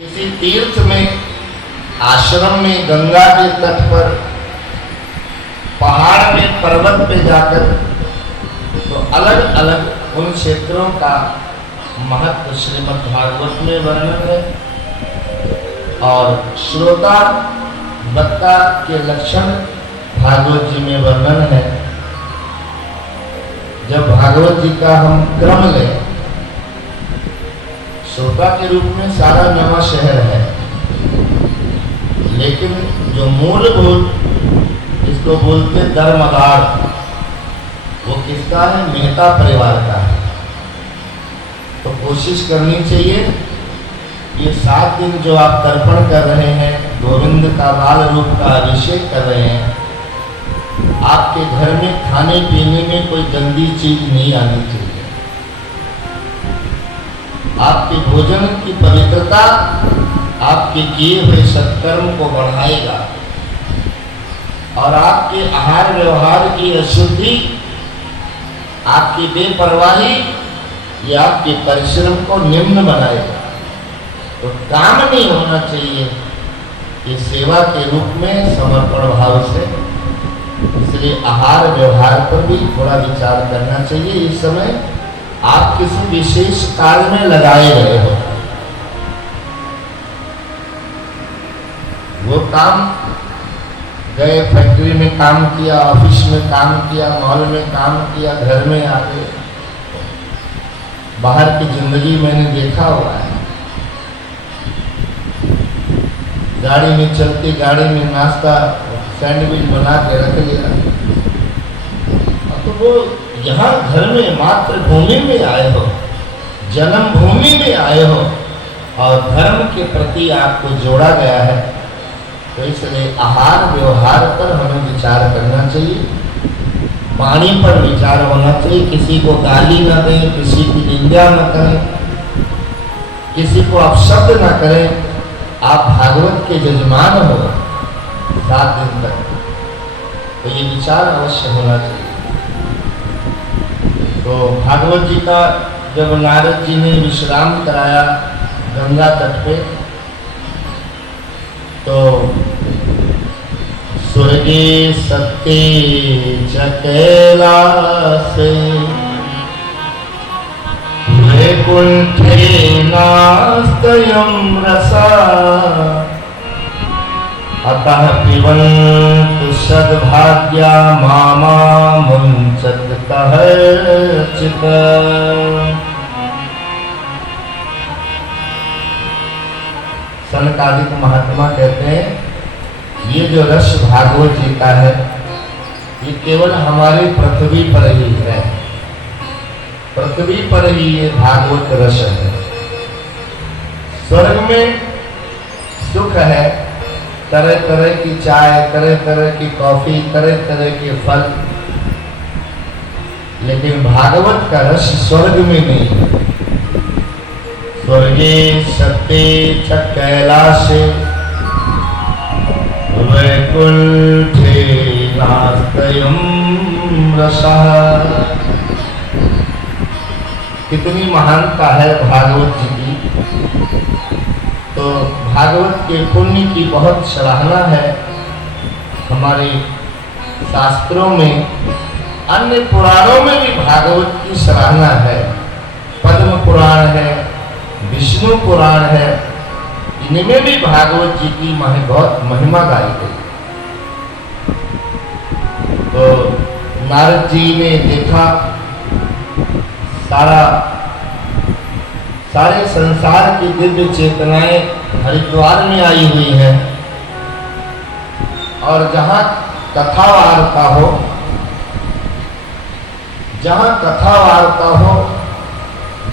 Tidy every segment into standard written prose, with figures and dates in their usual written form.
किसी तीर्थ में, आश्रम में, गंगा के तट पर, पहाड़ में, पर्वत पे जाकर तो अलग अलग उन क्षेत्रों का महत्व श्रीमद् भागवत में वर्णन है और श्रोता वक्ता के लक्षण भागवत जी में वर्णन है। जब भागवत जी का हम क्रम लें, श्रोता के रूप में सारा नवा शहर है, लेकिन जो मूलभूत इसको बोलते धर्मदार, वो किसका है? मेहता परिवार का है। तो कोशिश करनी चाहिए ये 7 दिन जो आप तर्पण कर रहे हैं, गोविंद का बाल रूप का अभिषेक कर रहे हैं, आपके घर में खाने पीने में कोई गंदी चीज नहीं आनी चाहिए। आपके भोजन की पवित्रता आपके किए हुए सत्कर्म को बढ़ाएगा और आपके आहार व्यवहार की अशुद्धि, आपकी बेपरवाही, ये आपके परिश्रम को निम्न बनाएगा। तो काम नहीं होना चाहिए ये सेवा के रूप में समर्पण भाव से। इसलिए आहार व्यवहार पर भी थोड़ा विचार करना चाहिए। इस समय आप किसी विशेष कार्य में लगाए रहे हो, वो काम गए, फैक्ट्री में काम किया, ऑफिस में काम किया, मॉल में काम किया, घर में आ गए। बाहर की जिंदगी मैंने देखा हुआ है, गाड़ी में चलती गाड़ी में नाश्ता सैंडविच बना के रख लिया। तो वो यहाँ घर में मातृभूमि में आए हो, जन्मभूमि में आए हो और धर्म के प्रति आपको जोड़ा गया है, तो इसलिए आहार व्यवहार पर हमें विचार करना चाहिए। पानी पर विचार होना चाहिए। किसी को गाली न दें, किसी की निंदा न करें, किसी को अपशब्द न करें। आप भागवत के जजमान हो 7 दिन तक, तो ये विचार अवश्य होना चाहिए। तो भागवत जी का जब नारद जी ने विश्राम कराया गंगा तट पे, तो स्वर्गे सत्ते च कैलासे वैकुंठे नास्तयं रसा अतः पिबन्तु सद्भाग्या मामा मुञ्चत कश्चित्। सनकादिक महात्मा कहते हैं ये जो रस भागवत जी का है, ये केवल हमारी पृथ्वी पर ही है, पृथ्वी पर ही ये भागवत रस है। स्वर्ग में सुख है, तरह तरह की चाय, तरह तरह की कॉफी, तरह तरह के फल, लेकिन भागवत का रस स्वर्ग में नहीं है। स्वर्गे सत्ते च कैलासे वैकुंठे नास्तयं रसः। कितनी महानता है भागवत जी की। तो भागवत के पुण्य की बहुत सराहना है हमारे शास्त्रों में, अन्य पुराणों में भी भागवत की सराहना है। पद्म पुराण है, विष्णु पुराण है, इनमें भी भागवत जी की बहुत महिमा गाई गई। तो नारद जी ने देखा सारे संसार की दिव्य चेतनाएं हरिद्वार में आई हुई हैं और जहाँ कथा वार्ता हो, जहाँ कथा वार्ता हो,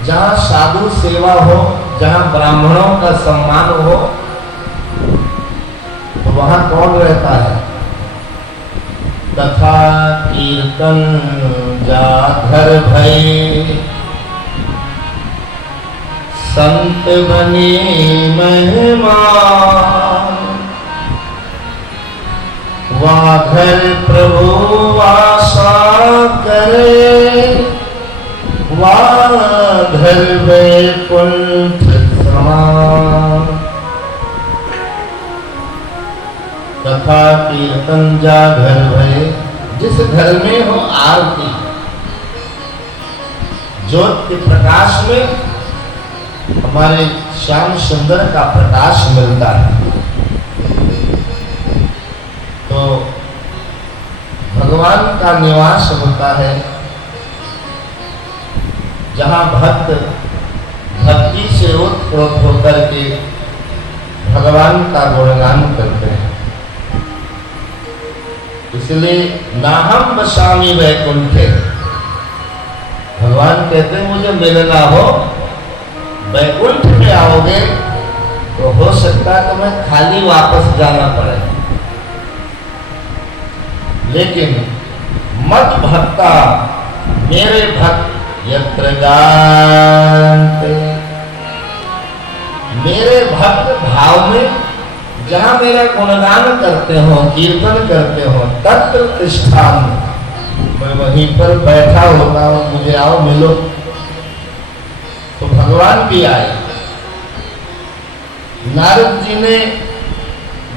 जहाँ साधु सेवा हो, जहाँ ब्राह्मणों का सम्मान हो, तो वहाँ कौन रहता है? कथा कीर्तन जागर भय संत बने मेहमान, वहाँ घर प्रभु वासा करे, वहाँ घर वैकुंठ समान। कथा कीर्तन जा घर भये, जिस घर में हो आरती, ज्योत के प्रकाश में हमारे श्याम सुंदर का प्रकाश मिलता है। तो भगवान का निवास होता है जहाँ भक्त भक्ति से ओतप्रोत होकर के भगवान का गुणगान करते हैं। इसलिए नाहम बसामी वैकुंठे, भगवान कहते हैं मुझे मिलना हो, वैकुंठ में आओगे तो हो सकता है तुम्हें खाली वापस जाना पड़े, लेकिन मत भक्ता, मेरे भक्त यत्र जानते, मेरे भक्त भाव में जहां मेरा गुणगान करते हो, कीर्तन करते हो, तत्र तिष्ठामि, मैं वहीं पर बैठा होता हूं, मुझे आओ मिलो। तो भगवान भी आए। नारद जी ने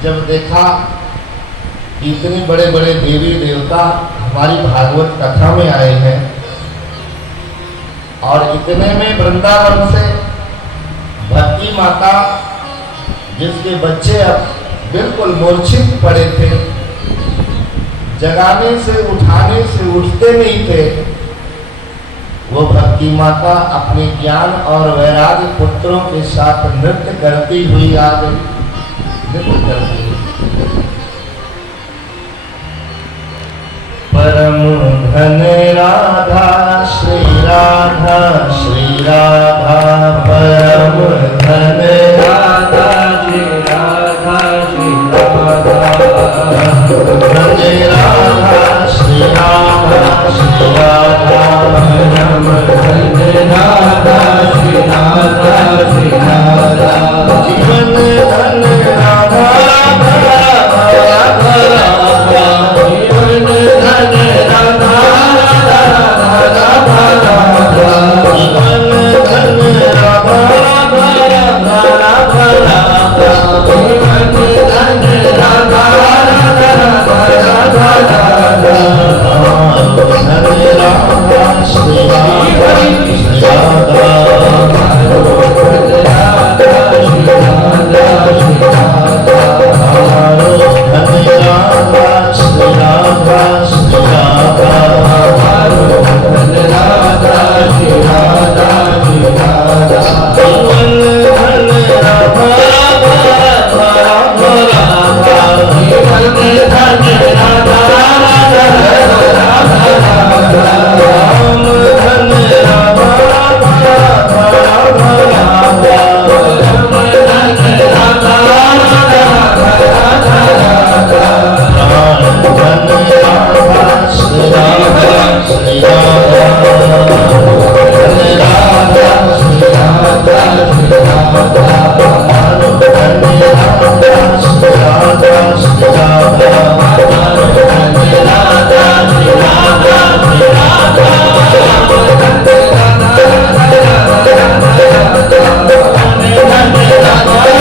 जब देखा इतने बड़े बड़े देवी देवता हमारी भागवत कथा में आए हैं और इतने में वृंदावन से भक्ति माता, जिसके बच्चे अब बिल्कुल मूर्छित पड़े थे, जगाने से उठाने से उठते नहीं थे, वो भक्ति माता अपने ज्ञान और वैराग्य पुत्रों के साथ नृत्य करती हुई आ गई। नृत्य करती हुई परम धन राधा श्री राधा, श्री राधा परम धन राधा, श्री राधा, श्री राधा धन राधा, श्री राधा, श्री राधा परम धन राधा, श्री राधा, श्री राधा जीवन धन राधा, राधा राधा जीवन धन राधा, राधा राधा जीवन धन राधा, राधा राधा जीवन धन राधा, राधा राधा